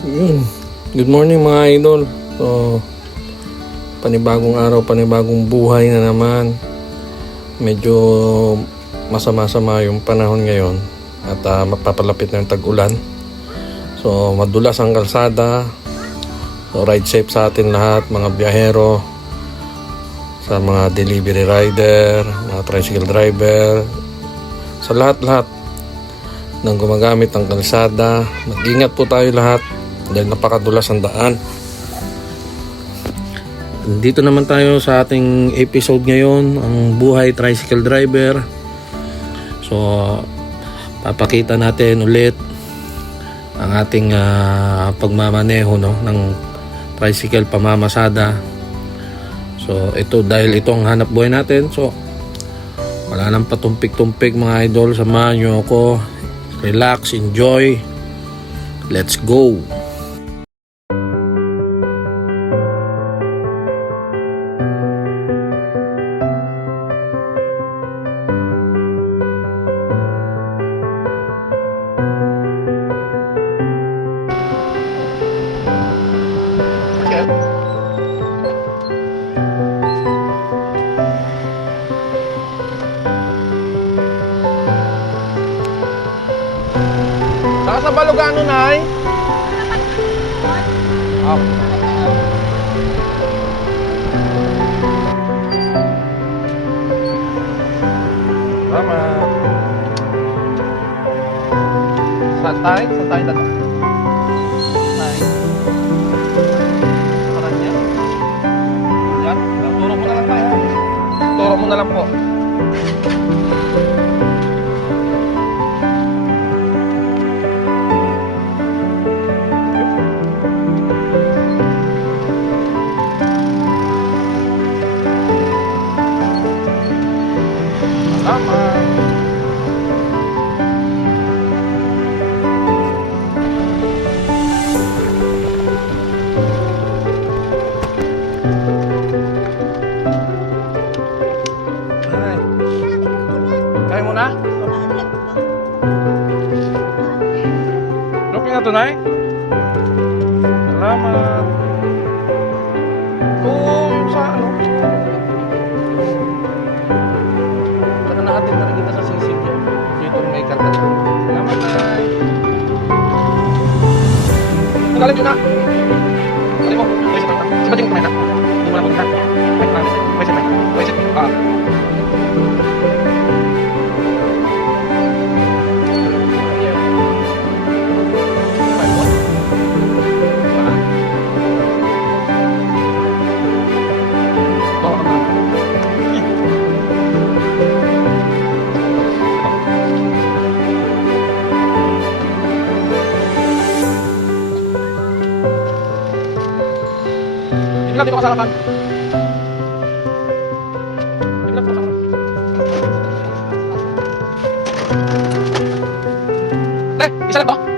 Yun. Good morning mga idol. So, panibagong araw, panibagong buhay na naman. Medyo masama-sama yung panahon ngayon at mapapalapit na yung tag-ulan. So, madulas ang kalsada. So, ride safe sa atin lahat, mga biyahero, sa mga delivery rider, mga tricycle driver, sa lahat-lahat ng gumagamit ng kalsada. Mag-ingat po tayo lahat dahil napakadulas ang daan. Dito naman tayo sa ating episode ngayon, ang buhay tricycle driver. So, papakita natin ulit ang ating pagmamaneho ng tricycle pamamasada. So, ito dahil ito ang hanap buhay natin. So, wala nang patumpik-tumpik mga idol. Samahan nyo ako. Relax, enjoy. Let's go! Saka sa Balugano, Nay? Salamat. Saan tayo? Saan tayo dito? Nay? Parang yan? Yan? Turo mo na lang tayo. Turo mo na lang po. Kaya mo na? Okay na to, Nay? Salamat. Yung sa ano? Saka nakatin na rin kita sa sisig yan. Dito may karta. Salamat, Nay. Nagalit yun na. Sabi mo, pwede sa karta. Sabi mo kumain na. Hindi mo na punta. Pwede, pwede. Dito ka sa harapan. Dito ka sa harapan. Isa lang to.